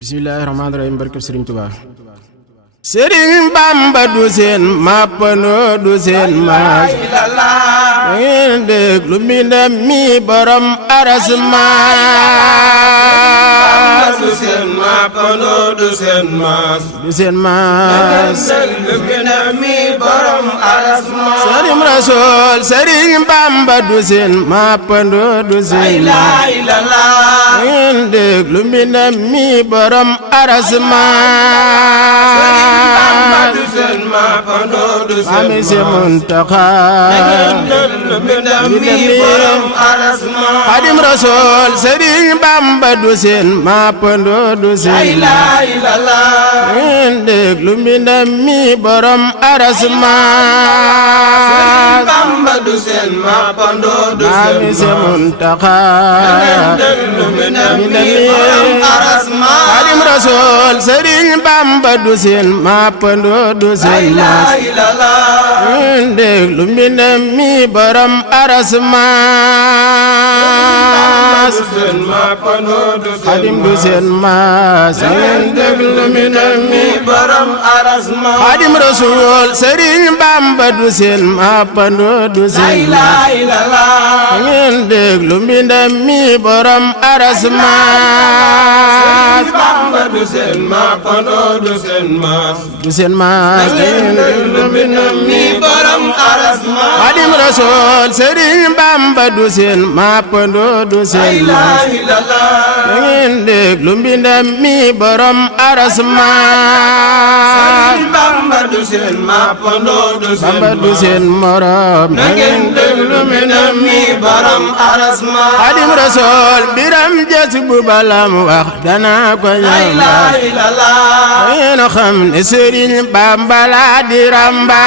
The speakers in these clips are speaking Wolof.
bismillaahi rahmaani rahiim barkeb Sëriñ Tuubaa. Sëriñ Bamba du seen mappandoo du seen maas ma ngeen déglu mbindam mi borom aras maas du seen mappandoo du seen maas du seen maas mbindam mi borom aras maas Sëriñ Rasuul Sëriñ Bamba du seen mappandoo du seen maas ma ngeen déglu mbindam mi borom aras maas Maami Si Muntaxa Xaadim Rasuul Sëriñ Bamba du seen mappandoo du seen ngeen déglu mbindam mi borom aras maas Maami Si Muntaxa Xaadim Rasuul Sëriñ Bamba du seen mappandoo du seen maas ngeen déglu mbindam mi borom aras maas Xaadim du seen maas ngeen déglu mbindam mi borom aras maas Xaadim Rasuul Sëriñ Bamba du seen mappandoo du seen maas ngeen déglu mbindam mi borom aras maas Bamba du seen mappandoo du seen maas du seen maas ngeen déglu mbindam mi borom aras maas Xaadim Rasuul Sëriñ Bamba du seen mappandoo du seen maas ngeen déglu mbindam mi borom aras maas Bamba du seen mappandoo du seen Bamba du seen morom ngeen déglu mbindam mi borom aras maas Xaadim Rasuul biram jës bu balam wax dana ko ñambaas ngeen xam ne Sëriñ Bamba la di rambaas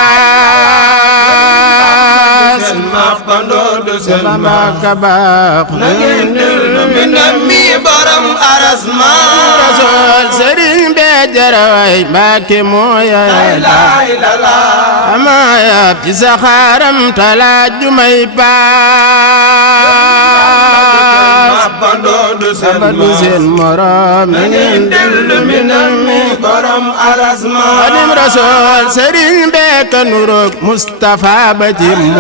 Bamba ka baax ngeen déglu mbindam mi borom aras maas Rasuul Sëriñ bee jaraway Mbàkke moo yaay ama yab ci saxaaram talaaj ju may paas Bamba du seen morom ngeen déglu mbindam mi borom aras maas Xaadim Rasuul Sëriñ bee ka nuroog Mustafa ba ci moom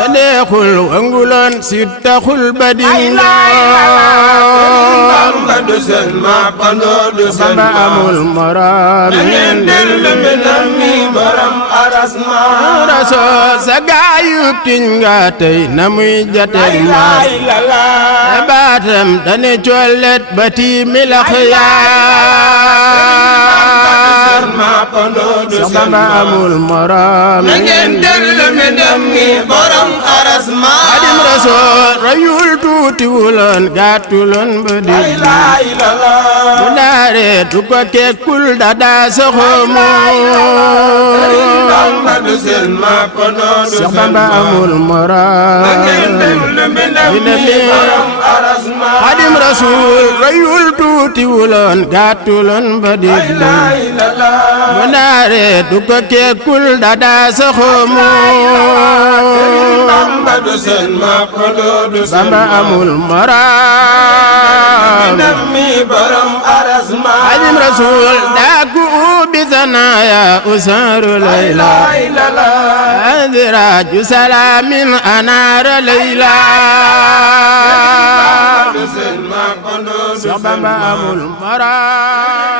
te deexul wanguloon si taxul ba di Bamba du seen mappandoo du seen Bamba amul morom ngeen déglu mbindam mi borom aras maas Rasuul sa gaayub tiñ nga tey na muy jateeg maas te baatam dane collet ba tiimi la xiyaar Bamba amul morom ngeen déglu mbindam mi borom aras maas Xaadim Rasuul rayul tuuti wuloon gàttuloon ba di bu daare du ko kekkul dada soxomo Bamba du seen mappandoo du seen Bamba amul morom ngeen déglu mbindam mi borom aras maas Xaadim Rasuul rayul tuuti wuloon gàttuloon ba di bu daare du ko kekkul dada soxomo Bamba du seen mappandoo du seen Bamba amul morom mi borom aras maas Xaadim Rasuul daa ku ubbi sanaya usaaru layla adiraju salaamin anaara layla du seen mappandoo du seen Bamba amul morom